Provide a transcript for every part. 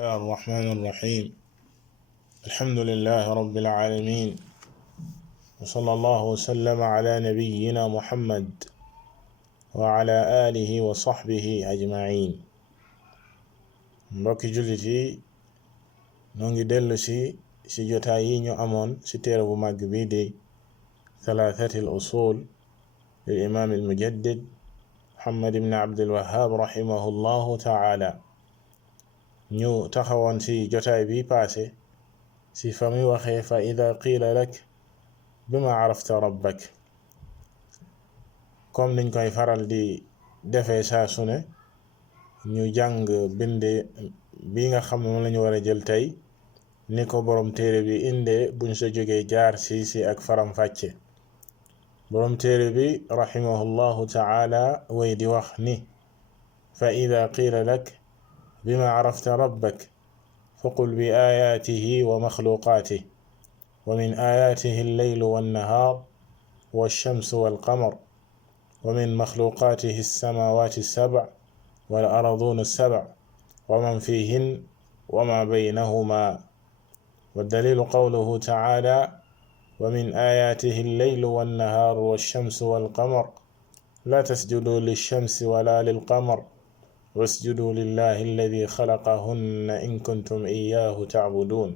الرحمن الرحيم. الحمد لله رب العالمين، وصلى الله وسلم على نبينا محمد وعلى آله وصحبه أجمعين. mbokki jullit yi noo ngi dellu si jotaay yi ñu amoon si téere bu màgg bi di thalathati al usul lil imam al mujaddid Muhammad ibn Abdul Wahhab rahimahullahu ta'ala. ñu taxawoon ci jotaay bi paase ci fa muy waxee fa ida qiila lak bima arafta rabbak, comme niñ koy faral di defee saa su ne ñu jàng binde bi nga xam ne moom lañu war a jël tey ni ko boroom téere bi indee buñ sa jógee jaar si ak faram fàcce. boroom téere bi rahimahullahu ta'ala way di wax ni fa ida qiila lak بما عرفت ربك فقل بآياته ومخلوقاته، ومن آياته الليل والنهار والشمس والقمر، ومن مخلوقاته السماوات السبع والأرضون السبع ومن فيهن وما بينهما. والدليل قوله تعالى ومن آياته الليل والنهار والشمس والقمر لا تسجدوا للشمس ولا للقمر واسجدوا لله الذي خلقهن إن كنتم إياه تعبدون.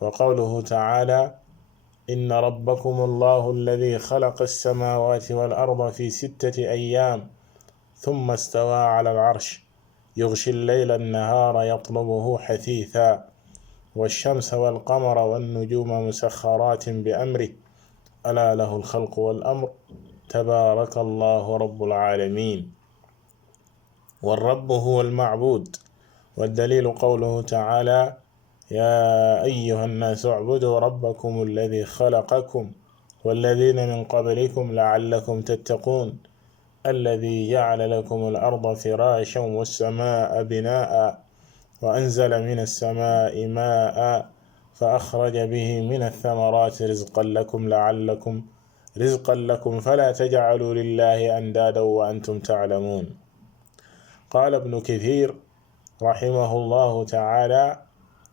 وقوله تعالى إن ربكم الله الذي خلق السماوات والأرض في 6 أيام ثم استوى على العرش يغشي الليل النهار يطلبه حثيثا والشمس والقمر والنجوم مسخرات بأمره ألا له الخلق والأمر تبارك الله رب العالمين. والرب هو المعبود. والدليل قوله تعالى يا أيها الناس اعبدوا ربكم الذي خلقكم والذين من قبلكم لعلكم تتقون الذي جعل لكم الأرض فراشا والسماء بناء وأنزل من السماء ماء فأخرج به من الثمرات رزقا لكم فلا تجعلوا لله أندادا وأنتم تعلمون. قال ابن كثير رحمه الله تعالى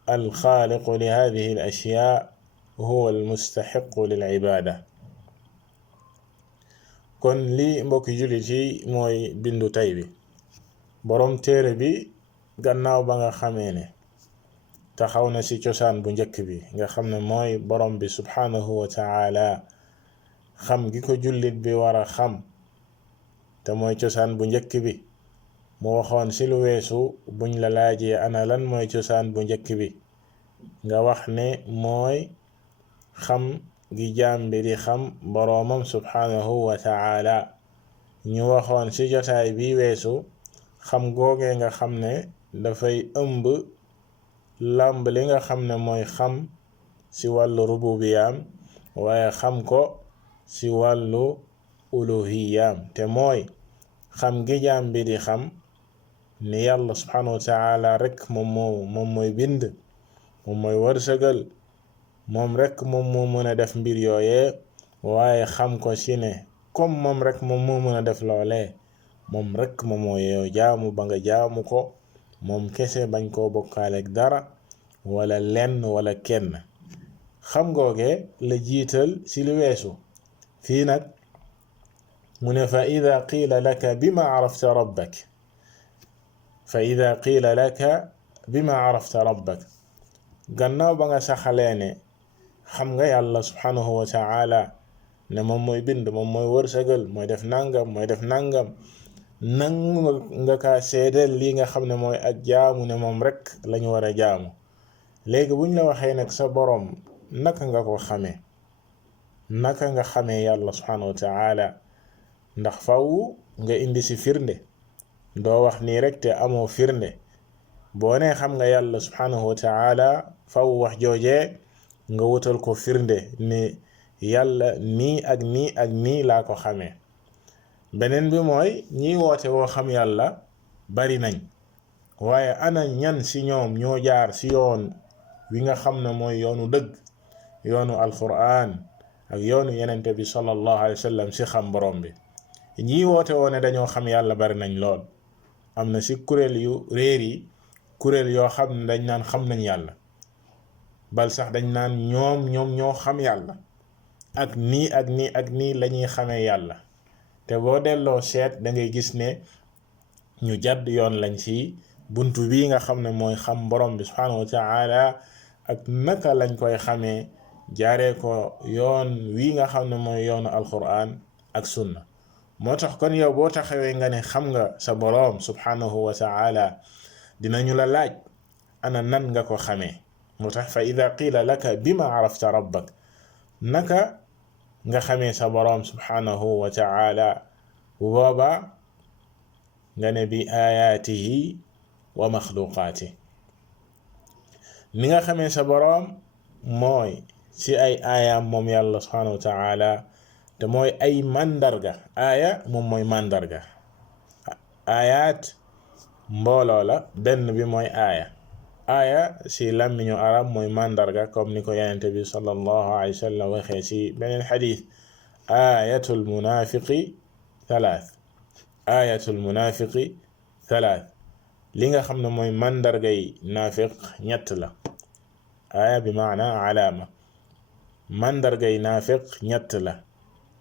الخالق لهذه الأشياء هو المستحق للعبادة. kon li mbokki jullit yi mooy bindu tay bi. boroom téere bi gannaaw ba nga xamee ne taxaw na ci cosaan bu njëkk bi nga xam ne mooy boroom bi subhanahu wa ta'ala, xam gi ko jullit bi war a xam te mooy cosaan bu njëkk bi. mu waxoon ci lu weesu buñ la laajee ana lan mooy cosaan bu njëkk bi nga wax ne mooy xam gi jaam bi di xam boroomam subhanahu wa ta'ala. ñu waxoon ci jotaay bi weesu xam googee nga xam ne dafay ëmb làmb li nga xam ne mooy xam ci wàllu rububiyaam waaye xam ko ci wàllu uluhiyaam, te mooy xam gi jaam bi di xam ni yàlla subhanahu wa ta'ala rek moom mooy bind, moom mooy wërsëgal, moom rek moom moo mën a def mbir yooyee, waaye xam ko ci ne comme moom rek moom moo mën a def loolee, moom rek moom moo yow jaamu ba nga jaamu ko moom kese, bañ koo bokkaaleeg dara wala lenn wala kenn. xam googe la jiital ci lu weesu. fii nag mu ne fa ida qiila laka bima arafta rabbak, fa ida qiila laka bima arafta rabbak, gannaaw ba nga saxalee ne xam nga yàlla subhanahu wa ta'ala ne moom mooy bind, moom mooy wërsëgal, mooy def nangam nangu nga kaa seedeel lii nga xam ne mooy ak jaamu ne moom rek lañu war a jaamu. léegi buñ la waxee nag sa boroom naka nga ko xamee, naka nga xamee yàlla subhanahu wa ta'ala, ndax faw nga indi ci firnde. doo wax nii rek te amoo firnde. boo nee xam nga yàlla subhanahu wa ta'ala faw wax joojee nga wutal ko firnde ni yàlla nii ak nii ak nii laa ko xamee. beneen bi mooy ñiy woote woo xam yàlla bari nañ, waaye ana ñan ci ñoom ñoo jaar ci yoon wi nga xam ne mooy yoonu dëgg, yoonu alquran ak yoonu yenente bi sallallahu alayhi wa sallam ci xam borom bi. ñiy woote woo ne dañoo xam yàlla bari nañ lool. am na ci kuréel yu réer yi kuréel yoo xam ne dañ naan xam nañ yàlla bal sax dañ naan ñoom ñoo xam yàlla ak nii ak nii ak nii lañuy xamee yàlla te boo delloo seet da ngay gis ne ñu jàdd yoon lañ ci buntu bii nga xam ne mooy xam borom bi subhanahu wa ta'ala ak naka lañ koy xamee jaaree ko yoon wii nga xam ne mooy yoonu alquran ak sunna moo tax kon yow boo taxawee nga ne xam nga sa borom subhanahu wa ta'ala dinañu la laaj ana nan nga ko xamee moo tax fa ida qila laka bima arafta rabbak naka nga xamee sa borom subhanahu wa ta'ala bu booba nga ne bi ayatihi wa maxluqaati ni nga xamee sa boroom mooy ci ay aayaam moom yàlla subhanahu wa ta'ala te mooy ay màndarga aaya moom mooy màndarga aayaat mbooloo la benn bi mooy aaya ci làmmiñu arab mooy màndarga comme ni ko yonent bi sallallahu alayhi wa sallam waxee ci beneen xadiis aayatul munaafiqi thalath li nga xam ne mooy màndargay naafiq ñett la aaya bi maana alaama màndargay naafiq ñett la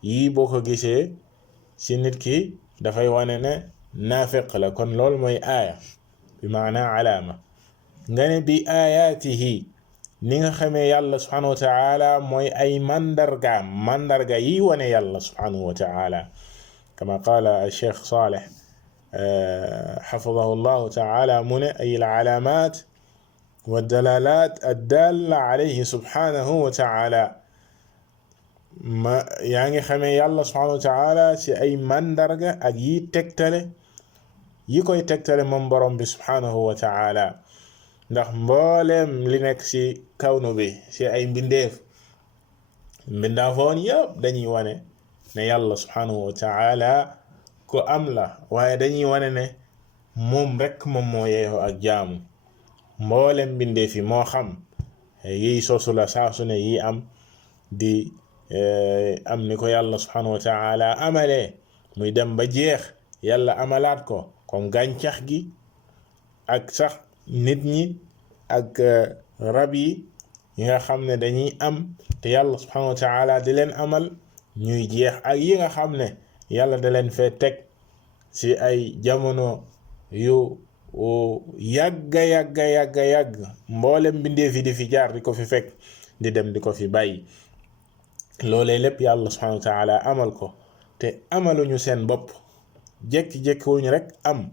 yii boo ko gisee ci nit ki dafay wane ne naafiq la kon loolu mooy aaya bi maana alaama nga ne bi aayaatihi ni nga xamee yàlla subhanahu wa ta'ala mooy ay màndarga yi wane yàlla subhanahu wa ta'ala kama qaala al-Cheikh Salih حفظه الله تعالى من أي العلامات والدلالات الدالة عليه سبحانه وتعالى ما يعني خمي الله سبحانه وتعالى سي أي مندرجة أجي تكتله يكوي تكتله من برم سبحانه وتعالى ndax mboolem li nekk ci kawnu bi ci ay mbindaafoon yëpp dañuy wane ne yàlla subhanahu wa ta'ala ko am la waaye dañuy wane ne moom rekk moom moo yeeyoo ak jaamu mboolem mbindeef yi moo xam yiy sosu la saa su ne yi am di am ni ko yàlla subhanahu wa ta'ala amalee muy dem ba jeex yàlla amalaat ko comme gàncax gi ak sax nit ñi ak rab yi nga xam ne dañuy am te yàlla subhanahu wa ta'ala di leen amal ñuy jeex ak yi nga xam ne yàlla da leen fee teg ci ay jamono yu yàgg mboolem mbindeef yi di fi jaar di ko fi fekk di dem di ko fi bàyyi loolee lépp yàlla subhanahu wa ta'ala amal ko te amaluñu seen bopp jékki-jékki wuñu rek am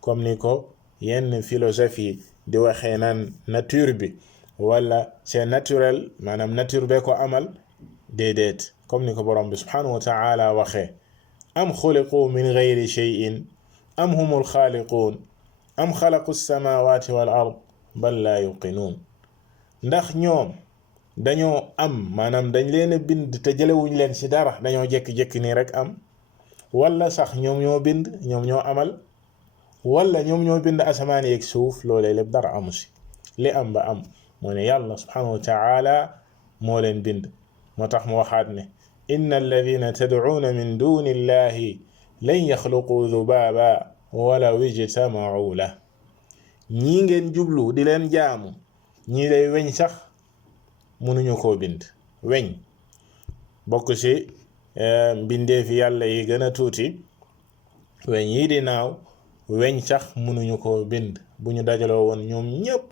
comme ni ko yenn philosophie di waxee naan nature bi wala c'est naturel maanaam nature bee ko amal déedéet comme ni ko borom bi subhanahu wa ta'ala waxee am xuliqu min gayri shay'in am humul xaaliquun am xalaqu samawati wal ard bal laa yuqinuun ndax ñoom dañoo am maanaam dañ leen a bind te jëlewuñ leen ci dara dañoo jékki-jékki nii rek am wala sax ñoom ñoo bind ñoom ñoo amal wala ñoom ñoo bind asamaan yeeg suuf loolee lépp dara amu ci li am ba am moo ne yàlla subhanahu wa ta'ala moo leen bind moo tax mu waxaat ne inna alladhina tad'uuna min duni illahi lan yaxluqu dhubaaba walaw ijtama'u la ñii ngeen jublu di leen jaamu ñii day weñ sax mënuñu koo bind weñ bokk ci mbindeefi yàlla yi gën a tuuti weñ yi di naaw weñ sax mënuñu koo bind bu ñu dajaloo woon ñoom ñépp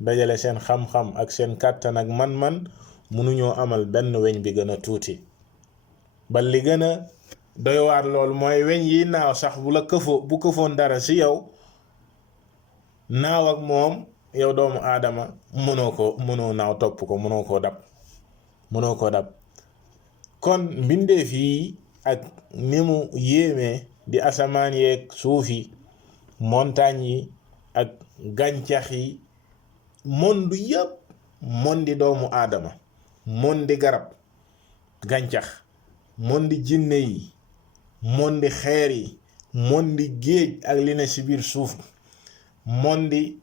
dajale seen xam-xam ak seen kàttan ak man-man mënuñoo amal benn weñ bi gën a tuuti ba li gën a doy waar lool mooy weñ yi naaw sax bu këfoon dara ci yow naaw ak moom yow doomu aadama mënoo naaw topp ko mënoo koo dab kon mbindeef yi ak ni mu yéeme di asamaan yeeg suuf yi montagne yi ak gàncax yi monde yépp mondi doomu aadama mondi garab gàncax mondi jinne yi mondi xeer yi mondi géej ak li ne ci biir suuf mondi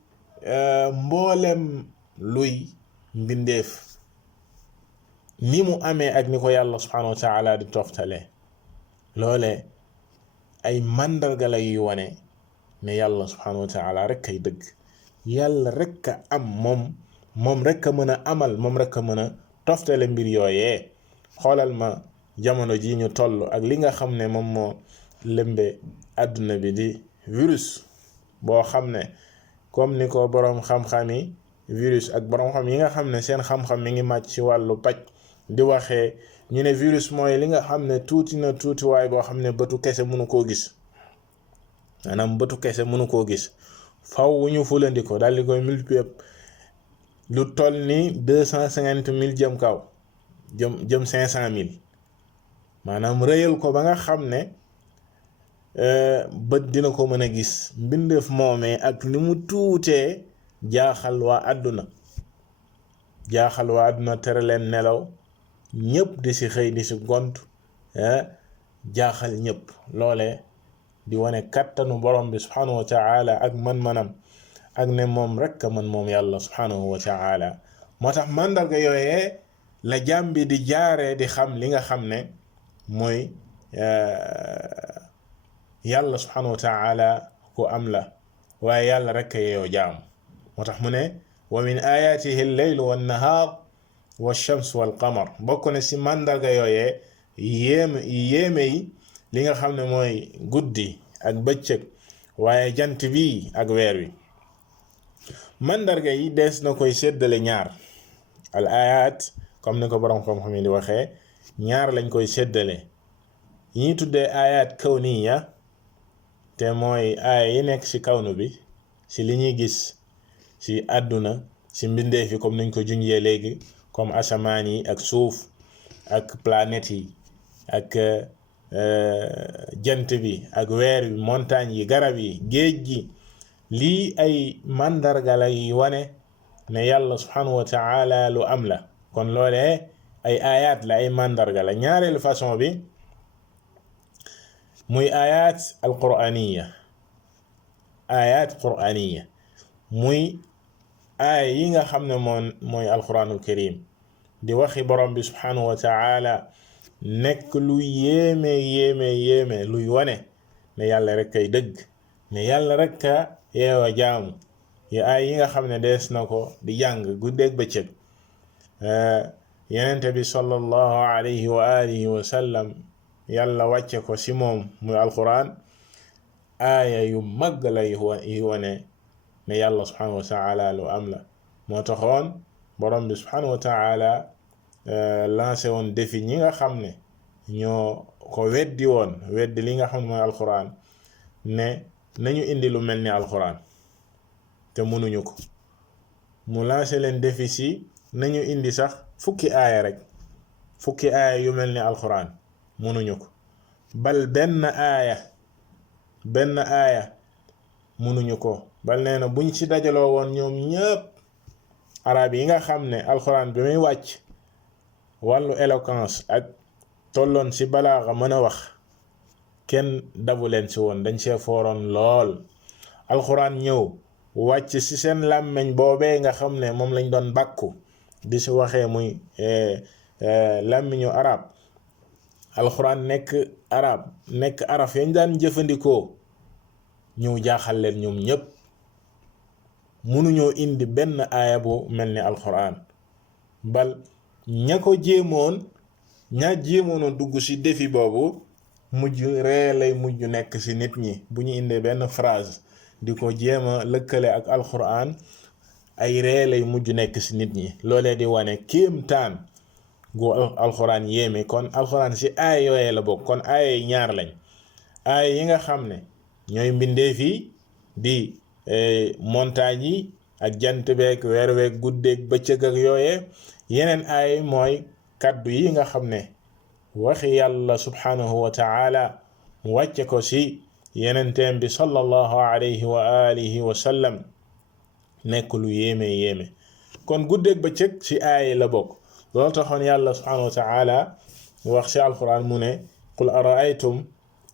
mboolem luy mbindeef ni mu amee ak ni ko yàlla subhanahu wa ta'ala di toftale loole ay màndarga la yuy wane ne yàlla subhanahu wa ta'ala rek kay dëgg yàlla rek a am moom rek a mën a amal moom rek a mën a toftale mbir yooyee. xoolal ma jamono ji ñu toll ak li nga xam ne moom moo lëmbe àdduna bi di virus boo xam ne comme ni ko boroom xam-xam yi virus ak boroom xam yi nga xam ne seen xam-xam mi ngi màcc ci wàllu paj di waxee ñu ne virus mooy li nga xam ne tuuti na tuutiwaay boo xam ne bëtu kese mënu koo gis, maanaam bëtu kese mënu koo gis, faw wu ñu fulandi ko daal di koy multiplier lu toll ni 250,000 jëm kaw jëm 500,000, maanaam rëyal ko ba nga xam ne bët dina ko mën a gis. mbindeef moomee ak ni mu tuutee jaaxal waa àdduna tere leen nelaw, ñëpp di si xëy di si gont, jaaxal ñëpp. loole di wane kattanu borom bi subhanahu wa ta'ala ak man-manam ak ne moom rek a man moom yàlla subhanahu wa ta'ala. moo tax màndarga yooyee la jaam bi di jaaree di xam li nga xam ne mooy yàlla subhanahu wa ta'ala ku am la, waaye yàlla rek a yeeyoo jaam. moo tax mu ne wa min ayatihi al-laylu wan-nahar wash-shams wal-qamar. bokk na si màndarga yooyee yéeme yi li nga xam ne mooy guddi ak bëccëg, waaye jant bi ak weer wi. màndarga yi dees na koy séddale ñaar. al ayat comme ni ko borom xam-xam yi di waxee ñaar lañ koy séddale. yi ñuy tuddee ayat kawniya te mooy aaya yi nekk ci kawnu bi, ci li ñuy gis ci àdduna, ci mbindeef yi comme nañ ko junjee léegi, comme asamaan yi ak suuf ak planètes yi ak jant bi ak weer bi, montagne yi, garab yi, géej gi. lii ay màndarga lay wane ne yàlla subhanahu wa ta'ala lu am la. kon loolee ay ayat la, ay màndarga la. ñaareelu façon bi muy ayat alqur'aniya. ayat qur'aniya muy aaya yi nga xam ne mooy alquranul karim di waxi borom bi subhanahu wa ta'ala, nekk lu yéeme luy wane ne yàlla rek kay dëgg, ne yàlla rek ka yeewa jaamu. aaya yi nga xam ne dees na ko di jàng guddeeg bëccëg. yenente bi sallallahu alayhi wa alihi wa sallam yàlla wàcce ko si moom muy alquran. aaya yu mag lay wane ne yàlla subhanahu wa ta'ala lu am la. moo taxoon borom bi subhanahu wa ta'ala lancé woon défi ñi nga xam ne ñoo ko weddi li nga xam ne mooy alquran, ne nañu indi lu mel ni alquran, te mënuñu ko. mu lancé leen défi si nañu indi sax fukki aaya yu mel ni alquran, mënuñu ko. bal benn aaya mënuñu ko. bal nee na buñ ci dajaloo woon ñoom ñëpp, arab yi nga xam ne alquran bi muy wàcc wàllu éloquence ak tolloon ci balaaxa mën a wax, kenn dabu leen ci woon, dañ see fooroon lool. alquran ñëw wàcc ci seen làmmeñ boobee nga xam ne moom lañ doon bàkku di ci waxee muy làmmiñu arab. alquran nekk araf yañ daan jëfandikoo, ñëw jaaxal leen ñoom ñëpp. mënuñoo indi benn aaya bu mel ni alquran. bal ña jéemoon a dugg ci défi boobu, mujj ree lay mujj nekk ci nit ñi bu ñu indee benn phrase di ko jéem a lëkkale ak alquran, ay ree lay mujj nekk ci nit ñi. loolee di wane kéemtaan gu alquran yéeme. kon alquran ci aaya yooyee la bokk. kon aaya yi ñaar lañ. aaya yi nga xam ne ñooy mbindeef yi di montagne yi ak jant beeg weer weeg guddeeg bëccëg ak yooyee. yeneen aaya mooy kaddu yi nga xam ne waxi yàlla subhanahu wa ta'ala mu wàcce ko ci yenenteem bi sallallahu alayhi wa alihi wa sallam, nekk lu yéeme. kon guddeeg bëccëg ci aaya la bokk. loolu taxoon yàlla subhanahu wa ta'ala wax ci alquran mu ne qul ara'aytum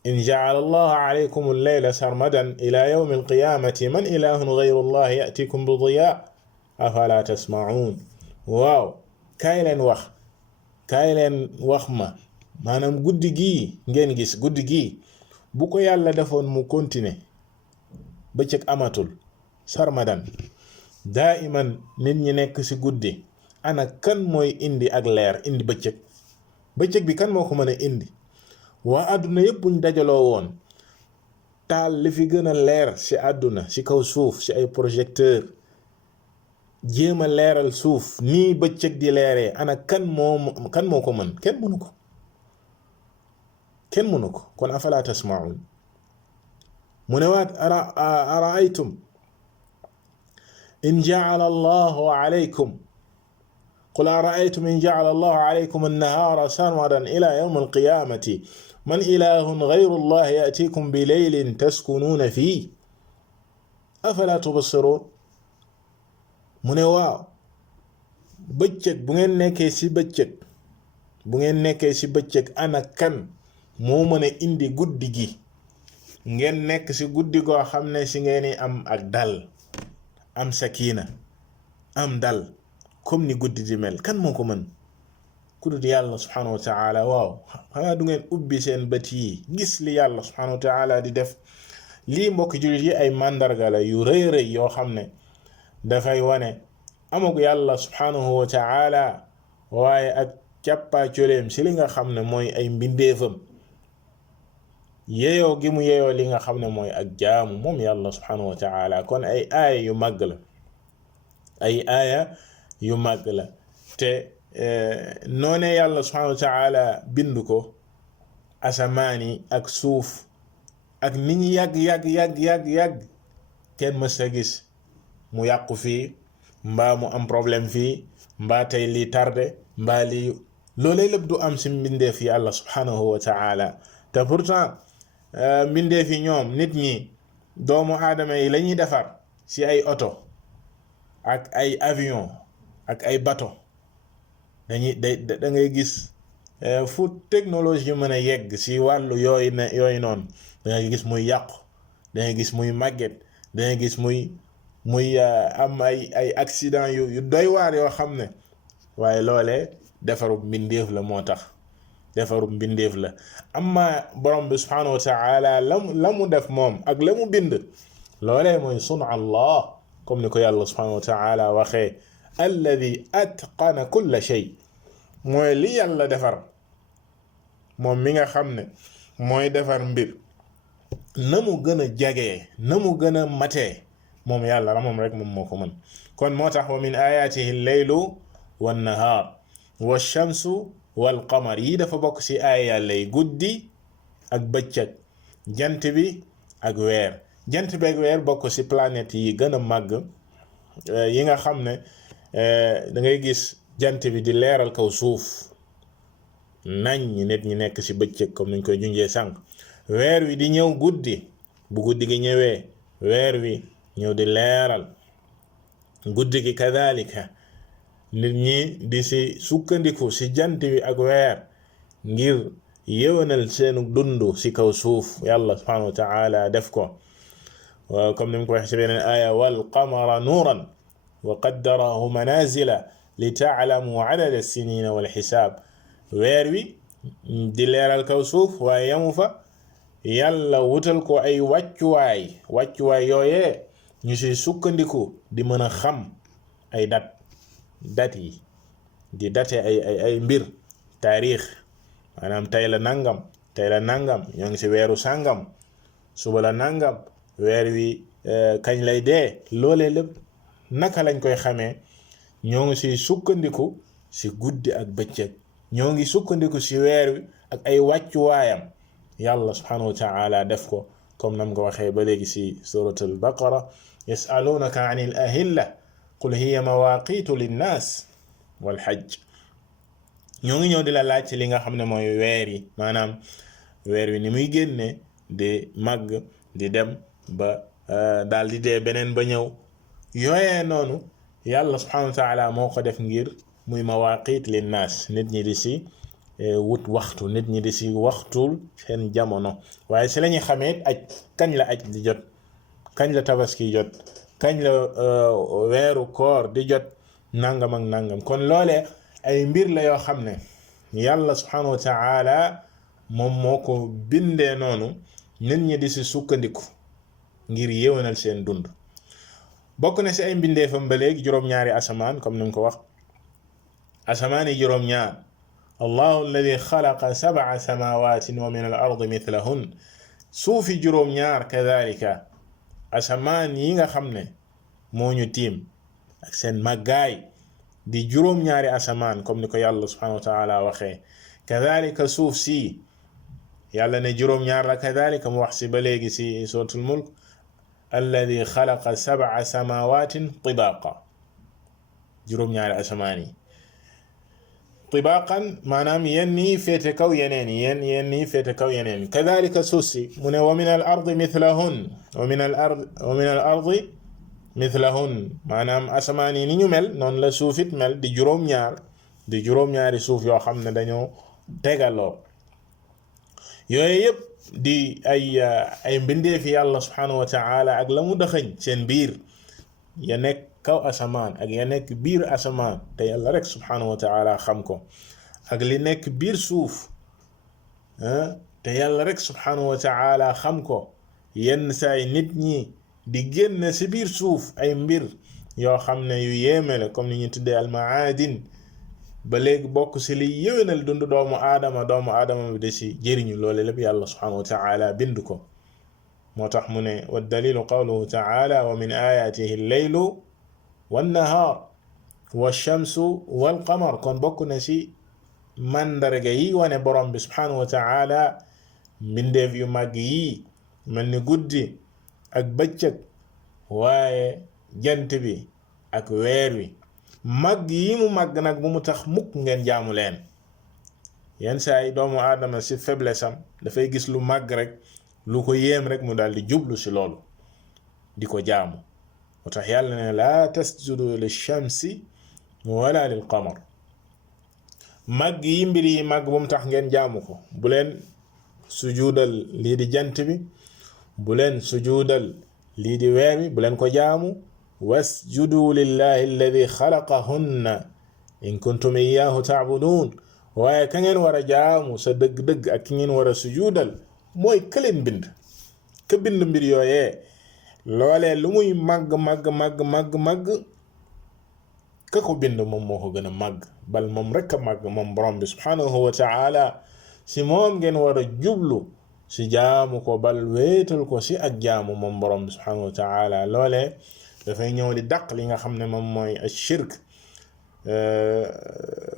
in ja'ala allahu alaykum al-layla sarmadan ila yawmi al-qiyamati man ilahun ghayru allahi ya'tikum bi diya afala tasma'un. waaw kaay leen wax ma, maanaam guddi gii ngeen gis, guddi gii bu ko yàlla defoon mu continuer, bëccëg amatul, sarmadan, daiman nit ñi nekk ci guddi ana kan mooy indi ak leer indi bëccëg bi kan moo ko mën a indi waa àdduna yépp buñ dajaloo woon taal li fi gën a leer ci àdduna ci kaw suuf ci ay projecteur jéem a leeral suuf nii bëccëg di leeree ana kan moo ko mën kenn mënu ko kon afala tasmaun mu ne waat araaytum in ja'ala allahu alaykum qul araaytum in ja'ala allahu alaykum an-nahara sarmadan ila yawm al-qiyamati man ilahun ghayru allah ya'tikum bi laylin taskununa fihi afala tubsirun mu ne waaw bëccëg bu ngeen nekkee ci bëccëg ana kan moo mën a indi guddi gi ngeen nekk ci guddi goo xam ne ci ngeen am ak dal am sakina am dal comme ni guddi di mel kan moo ko mën ku dul yàlla subhanahu wa ta'ala waaw xanaa du ngeen ubbi seen bët yi gis li yàlla subhanahu wa ta'ala di def lii mbokki jullit yi ay màndarga la yu rëy rëy yoo xam ne dafay wane amagu yàlla subhanahu wa ta'ala waaye ak càppaa coleem ci li nga xam ne mooy ay mbindeefam yeeyoo gi mu yeeyoo li nga xam ne mooy ak jaamu moom yàlla subhanahu wa ta'ala kon ay aaya yu màgg la te noone yàlla subhanahu wa ta'ala bindu ko asamaani ak suuf ak nit ñi yàgg kenn mës a gis mu yàqu fii mbaa mu am problème fii mbaa tey lii tardé mbaa lii loolee lépp du am ci mbindeef yi yàlla subhanahu wa ta'ala te pourtant mbindeef yi ñoom nit ñi doomu aadama yi lañuy defar ci ay oto ak ay avion ak ay bateau da ngay gis fu technologie mën a yegg ci wàllu yooyu noonu da ngay gis muy yàqu da ngay gis muy màgget da ngay gis muy am ay accident yu doy waar yoo xam ne waaye loolee defarub mbindeef la moo tax defarub mbindeef la amma borom bi subhanahu wa ta'ala la mu def moom ak la mu bind loolee mooy sunu Allah comme ni ko yàlla subhanahu wa ta'ala waxee alladi atqana kulla shay mooy li yàlla defar moom mi nga xam ne mooy defar mbir na mu gën a jagee na mu gën a matee moom yàlla la moom rek moom moo ko mën kon moo tax wa min ayatihi al-laylu wan-nahaar wash-shamsu wal-qamar yi dafa bokk ci aaya yàlla yi guddi ak bëccëg jant bi ak weer jant bi ak weer bokk ci planète yi gën a màgg yi nga xam ne da ngay gis jant bi di leeral kaw suuf nañ nit ñi nekk ci bëccëg comme niñ koy junjee sànq weer wi di ñëw guddi bu guddi gi ñëwee weer wi ñëw di leeral guddi gi kadhalika nit ñi di ci sukkandiku ci jant bi ak weer ngir yéwénal seenu dund ci kaw suuf yàlla subhanahu wa ta'ala def ko comme ni mu ko waxee ci beneen aaya wal qamara nuuran wa qaddarahu manazila li ta'lamu adada as-sinina wal xisaab weer wi di leeral kaw suuf waaye yamu fa yàlla wutal ko ay wàccuwaay yooyee ñu ci sukkandiku di mën a xam ay dat yi di date ay mbir taarix maanaam tey la nangam ñoo ngi ci weeru sàngam suba la nangam weer wi kañ lay dee loolee lépp naka lañ koy xamee ñoo ngi ci sukkandiku ci guddi ak bëccëg ñoo ngi sukkandiku ci weer wi ak ay wàccuwaayam yàlla subhanahu wa ta'ala def ko comme nam ko waxee ba léegi ci suratul baqara yas'alunaka 'anil ahilla qul hiya mawaqitu linnas wal hajj ñoo ngi ñëw di la laaj ci li nga xam ne mooy weer yi maanaam weer wi ni muy génne di màgg di dem ba daal di dee beneen ba ñëw yooyee noonu yàlla subhanahu wa ta'ala moo ko def ngir muy mawaqit linnas nit ñi di ci wut waxtu nit ñi di ci waxtul seen jamono waaye ci lañuy xamee aj kañ la aj di jot kañ la tabaski jot kañ la weeru koor di jot nangam ak nangam kon loolee ay mbir la yoo xam ne yàlla subhanahu wa ta'ala moom moo ko bindee noonu nit ñi di ci sukkandiku ngir yéwénal seen dund bokk na si ay mbindeefam ba léegi juróom-ñaari asamaan comme ni mu ko wax asamaan yi juróom-ñaar allahu alladi xalaqa sab'a samawaatin wa min al ardi mithlahun suufi juróom-ñaar kadalika asamaan yi nga xam ne moo ñu tiim ak seen màggaay di juróom-ñaari asamaan comme ni ko yàlla subhanahu wa taala waxee kadalika suuf si yàlla ne juróom-ñaar la kadalika mu wax si ba léegi si suratul mulk alladi xalaqa sab'a samawaatin tibaaqa juróom-ñaari asamaan yi tibaqan maanaam yenn yi féete kaw yeneen yenn yi féete kaw yeneen kadalika suuf si mu ne wa min al ardi mithlahun wa min al ardi mithlahun maanaam asamaan yi ni ñu mel noonu la suufit mel di juróom-ñaari suuf yoo xam ne dañoo tegaloo yooyu yëpp di ay mbindeefi yàlla subhanahu wa taala ak la mu dëxëñ seen biir ya nekk kaw asamaan ak ya nekk biir asamaan te yàlla rek subhanahu wa taala xam ko ak li nekk biir suuf te yàlla rek subhanahu wa taala xam ko yenn saay nit ñi di génn si biir suuf ay mbir yoo xam ne yu yéeme la comme ni ñu tuddee almaadin ba léegi bokk si li yéwénal dund doomu aadama bi da si jëriñu loole lépp yàlla subhanahu wa taala bind ko moo tax mu ne wa dalilu qawluhu taala wa min ayatihi al-laylu wan-nahaar wash-shamsu wal-qamar kon bokk na si mandarga yi wane borom bi subhanahu wa taala mbindeef yu màgg yi mel ni guddi ak bëccëg waaye jant bi ak weer wi màgg yi mu màgg nag bu mu tax mukk ngeen jaamu leen yenn saa yi doomu aadama si faiblesse am dafay gis lu màgg rek lu ko yéem rek mu daal di jublu si loolu di ko jaamu moo tax yàlla ne laa tasjudu lishamsi wala lil qamar màgg yi mbir yi màgg bu mu tax ngeen jaamu ko bu leen sujuudal lii di jant bi bu leen sujuudal lii di weer bi bu leen ko jaamu wasjudu lillahi alladi xalaqahunna in kuntum iyaahu taabudun waaye ka ngeen war a jaamu sa dëgg-dëgg ak ki ngeen war a sujuudal mooy ka leen bind ka bind mbir yooyee loolee lu muy màgg ka ko bind moom moo ko gën a màgg bal moom rek a màgg moom borom bi subhanahu wa taala si moom ngeen war a jublu si jaamu ko bal wéetal ko si ak jaamu moom borom bi subhanahu wa taala loolee dafay ñëw di dàq li nga xam ne moom mooy ashirk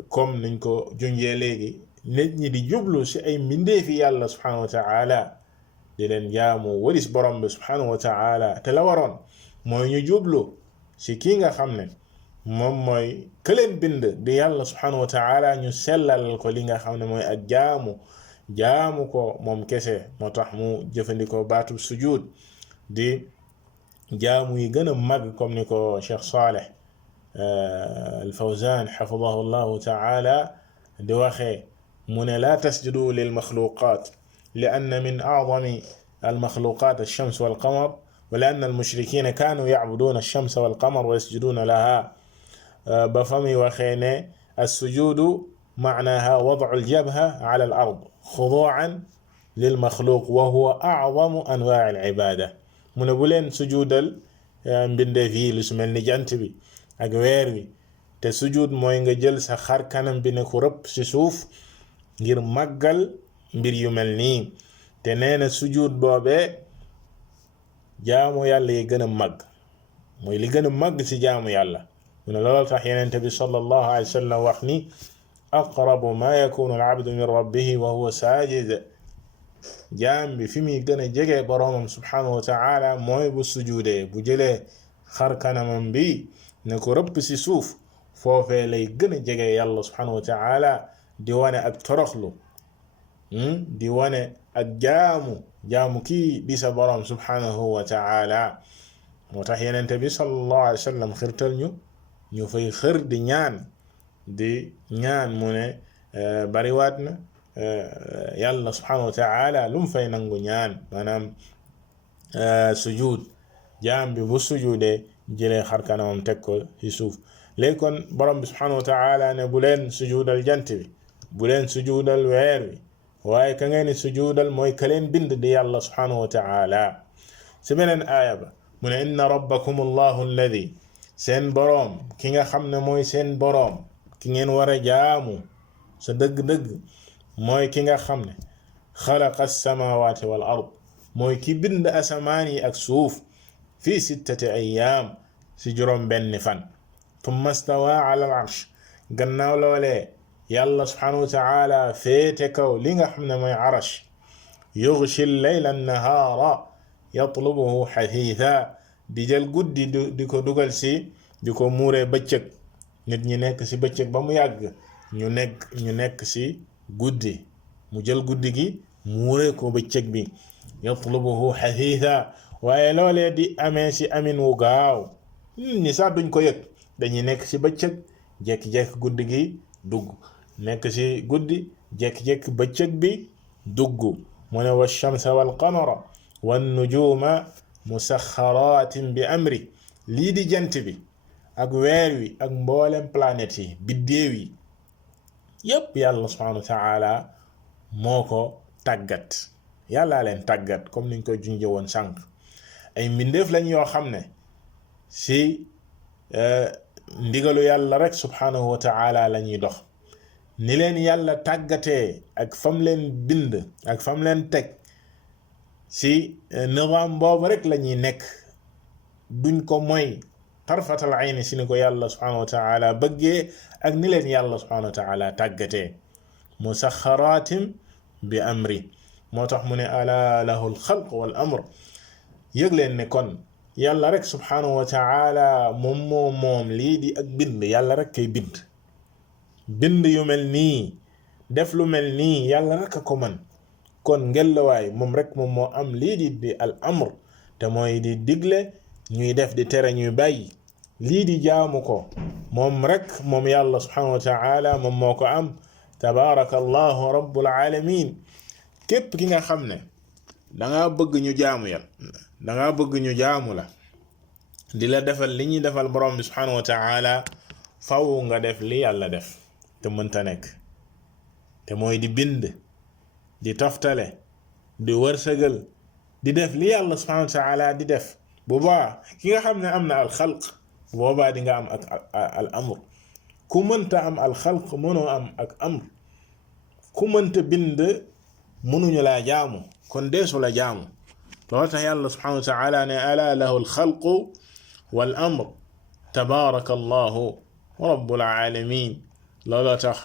comme niñ ko junjee léegi nit ñi di jublu si ay mbindeefi yàlla subhanahu wa taala di leen jaamu walis borom bi subhanahu wa taala te la waroon mooy ñu jublu si kii nga xam ne moom mooy ka leen bind di yàlla subhanahu wa taala ñu sellal ko li nga xam ne mooy ak jaamu ko moom kese moo tax mu jëfandikoo baatu sujud di jaamu yi gën a mag comme ni ko Cheikh Saleh al Fawzan xafidahu llahu taala di waxee mu ne laa tasjudu lil maxluqat li anna min a'zami al maxluqat ash-shams wal qamar wa li anna al mushrikina kaanu ya'buduna ash-shams wal qamar wa yasjuduna laha ba fa muy waxee ne as-sujudu ma'naha wad'u al-jabha 'ala al-ard khudu'an lil maxluq wa huwa a'zamu anwa' al-'ibada mu ne bu leen sujuudal mbindeef yi lu su mel ni jant bi ak weer wi te sujuud mooy nga jël sa xar kanam bi ne ko rëpp ci suuf ngir màggal mbir yu mel nii te nee na sujuud boobee jaamu yàlla yi gën a màgg mooy li gën a màgg ci jaamu yàlla mu ne loolu tax yenente bi sallallahu alayhi wa sallam wax ni aqrabu ma yakunu al-abdu min rabbihi wa huwa saajid jaam bi fi muy gën a jege boroomam subhanahu wa ta'ala mooy bu sujuudee bu jëlee xar kanamam bi ne ko rëpp ci suuf foofee lay gën a jege yàlla subhanahu wa ta'ala di wane ak toroxlu di wane ak jaamu kii di sa boroom subhanahu wa ta'ala moo tax yenente bi sallallahu alayhi wa sallam xirtal ñu fay xër di ñaan mu ne bariwaat na yàlla subhanahu wa ta'ala lu mu fay nangu ñaan maanaam sujud jaam bi bu sujudee jëlee xar kanamam teg ko ci suuf léegi kon borom bi subhanahu wa ta'ala ne bu leen sujudal jant bi bu leen sujudal weer wi waaye ka ngeen sujudal mooy ka leen bind di yàlla subhanahu wa ta'ala si beneen aaya ba mu ne inna rabbakum allahu alladi seen boroom ki nga xam ne mooy seen boroom ki ngeen war a jaamu sa dëgg-dëgg mooy ki nga xam ne xalaqa alsamawati wal ard mooy ki bind asamaan yi ak suuf fi 6 ayyaam si juróom benni fan tumma stawa ala al arsh gannaaw loolee yàlla subhanahu wa taala féete kaw li nga xam ne mooy arash yughshi al-layla an-nahaara yatlubuhu xafiitha di jël guddi di ko dugal si di ko muuree bëccëg nit ñi nekk si bëccëg ba mu yàgg ñu nekk si guddi mu jël guddi gi muuree ko bëccëg bi yatlubuhu xafiitha waaye loolee di amee si amin wu gaaw nit ñi sax duñ ko yëg dañuy nekk si bëccëg jekki-jekki guddi gi dugg nekk si guddi jekki-jekki bëccëg bi dugg mu ne wa shamsa wal qamara wan nujuma musaxaratin bi amri lii di jant bi ak weer wi ak mboolem planète yi biddéew yi yépp yàlla subhanahu wa taala moo ko tàggat yàllaa leen tàggat comme niñ koy junjee woon sànq ay mbindeef lañ yoo xam ne si ndigalu yàlla rek subhanahu wa taala la ñuy dox ni leen yàlla tàggatee ak fam leen bind ak fam leen teg si nizaam boobu rek la ñuy nekk duñ ko moy tarfatal ayni si ni ko yàlla subhanahu wa taala bëggee ak ni leen yàlla subhanahu wa taala tàggatee musaxaraatin bi amri moo tax mu ne ala lahu alxalq wal amr yëg leen ne kon yàlla rek subhanahu wa taala moom lii di ak bind yàlla rek kay bind yu mel nii def lu mel nii yàlla rek a ko man kon ngelawaay moom rek moom moo am lii di al amr te mooy di digle ñuy def di tere ñuy bàyyi lii di jaamu ko moom rek moom yàlla subhanahu wa taala moom moo ko am tabaraka allahu rabbul alamin képp ki nga xam ne danga bëgg ñu jaamu yàlla danga bëgg ñu jaamu la di la defal li ñuy defal borom bi subhanahu wa taala faw nga def li yàlla def te mënta nekk te mooy di bind di toftale di wërsëgal di def li yàlla subhanahu wa taala di def boobaa ki nga xam ne am na al xalq boobaa di nga am ak al amr ku mënta am al xalq mënoo am ak amr ku mënta bind mënuñu laa jaamu kon deesu la jaamu loolu tax yàlla subhanahu wa taala ne ala lahu al xalqu wal amr tabaraka allahu rabbul alamin loolu tax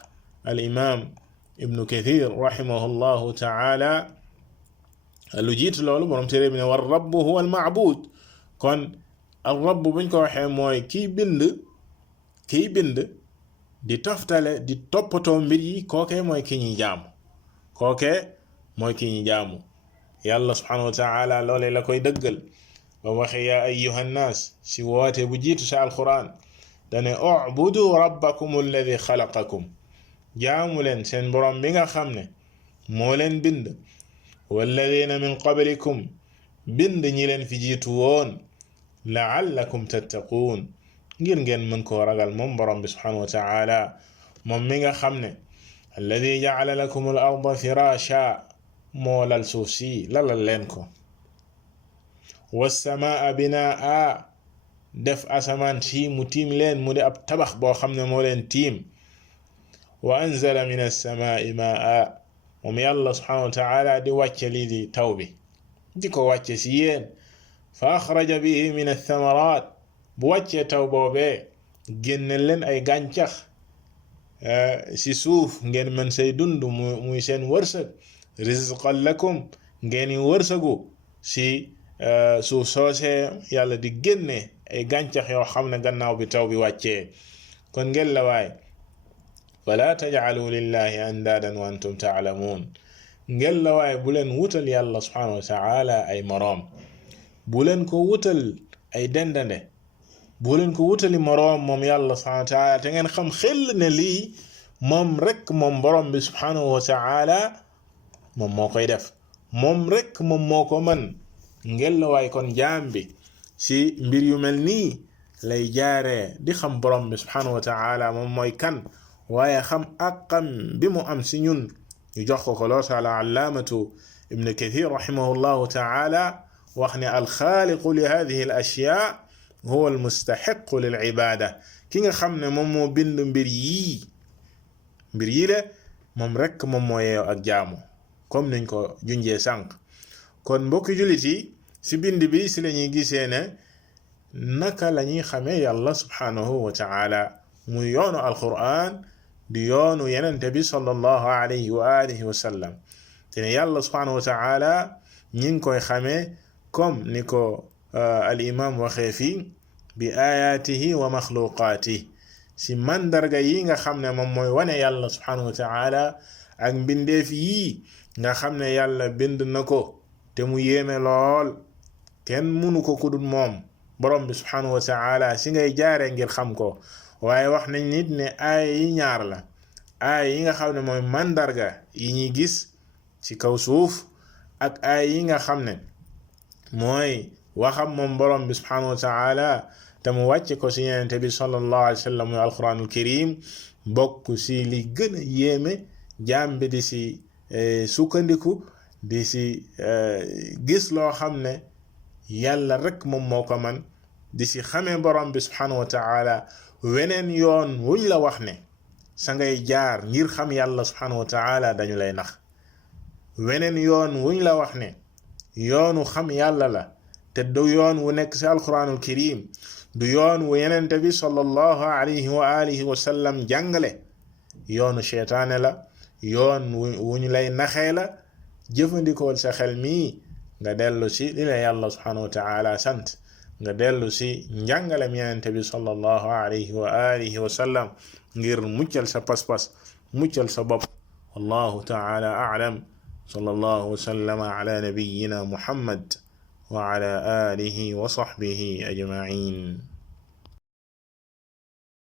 al imam ibnu kathir rahimahullahu taala lu jiitu loolu borom téere bi ne war rabbu huwa al maabud kon al rabb buñ ko waxee mooy kiy bind di toftale di toppatoo mbir yi kookee mooy ki ñuy jaamu kookee mooy ki ñuy jaamu yàlla subhanahu wa taala loolee la koy dëggal ba mu waxee yaa ayyuha nnaas si woote bu jiitu sa alquran dane ubudu rabbakum alladi xalaqakum jaamu leen seen borom bi nga xam ne moo leen bind walladina min qablikum bind ñi leen fi jiitu woon laallakum tattaquun ngir ngeen mën koo ragal moom borom bi subhanahu wa taala moom mi nga xam ne alladi jacala lakum al arda firasha moo lal suuf si lalal leen ko wassamaa binaa def asamaan si mu tiim leen mu di ab tabax boo xam ne moo leen tiim wa anzala min alsamaai maa moom yàlla subhanahu wa taala di wàcce lii di taw bi di ko wàcce si yéen fa axraja bihi min althamarat bu wàccee taw boobee génne leen ay gàncax si suuf ngeen mën say dund muy seen wërsëg rizqan lakum ngeen wërsëgu si suuf soosee yàlla di génne ay gàncax yoo xam ne gannaaw bi taw bi wàccee kon ngeen la waay fala tajcalu lillahi andaadan wa antum taalamuun ngeen la waay bu leen wutal yàlla subhanahu wa taala ay moroom bu leen ko wutal ay dendande bu leen ko wutali moroom moom yàlla subhanahu wa taala te ngeen xam xel ne lii moom rek moom borom bi subhanahu wa taala moom moo koy def moom rek moom moo ko man ngeen la waay kon jaam bi si mbir yu mel nii lay jaaree di xam borom bi subhanahu wa taala moom mooy kan waaye xam àqam bi mu am si ñun ñu jox ko loo taala allaamatu ibn kathir rahimahullahu taala wax ne alxaaliqu li hadihi al ashyaa huwa al mustaxiqu lil ibaada ki nga xam ne moom moo bind mbir yii le moom rekk moom moo yeeyoo ak jaamu comme niñ ko junjee sànq. kon mbokki jullit yi ci bind bi ci lañuy gisee ne naka lañuy xamee yàlla subhanahu wa ta'ala muy yoonu alquran di yoonu yenente bi sallallahu alayhi wa alihi wa sallam te ne yàlla subhanahu wa ta'ala ñi ngi koy xamee comme ni ko al imam waxee fii bi ayatihi wa maxluqaatihi ci mandarga yi nga xam ne moom mooy wane yàlla subhanahu wa ta'ala ak mbindeef yii nga xam ne yàlla bind na ko te mu yéeme lool kenn munu ko kudul moom borom bi subhanahu wa ta'ala ci ngay jaare ngir xam ko. waaye wax nañ nit ne aaya yi ñaar la aaya yi nga xam ne mooy mandarga yi ñuy gis ci kaw suuf ak aaya yi nga xam ne mooy waxam moom borom bi subhanahu wa ta'ala te mu wàcce ko ci yenente bi sallallahu alayhi wa sallam muy alquranul karim bokk ci li gën a yéeme jaam bi di ci sukkandiku di ci gis loo xam ne yàlla rek moom moo ko man di ci xamee borom bi subhanahu wa ta'ala weneen yoon wuñ la wax ne sa ngay jaar ngir xam yàlla subhanahu wa ta'ala dañu lay nax weneen yoon wuñ la wax ne yoonu xam yàlla la te du yoon wu nekk ci alquranul karim du yoon wu yenente bi sallallahu alayhi wa alihi wa sallam jàngale yoonu sheytaane la yoon wuñ lay naxee la jëfandikool sa xel mii nga dellu ci li la yàlla subhanahu wa ta'ala sant nga dellu ci njàngalem yenente bi sallallahu alayhi wa alihi wa sallam ngir muccal sa pas-pas muccal sa bopp wallahu ta'ala a'lam sallallahu wa sallama ala nabiyyina muhammad wa ala alihi wa sahbihi ajma'in.